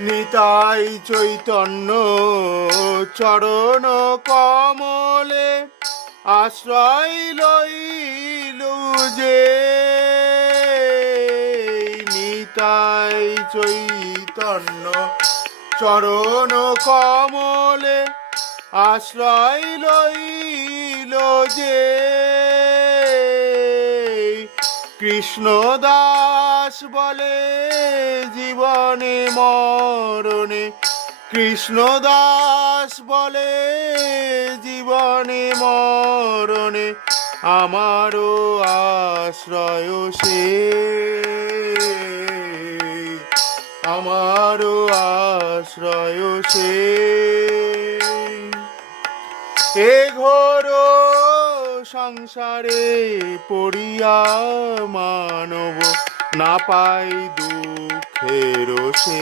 নিতাই চৈতন্য চরণ কমলে আশ্রয় লইলু যে। নিতাই চৈতন্য চরণ কমলে আশ্রয় লইল যে। কৃষ্ণ দাস বলে জীবনে মরণে, কৃষ্ণ দাস বলে জীবনে মরণে আমারও আশ্রয় সে। আমারও আশ্রয় সে। এ ঘোর সংসারে পড়িয়া মানব না পাই দুঃখের সে।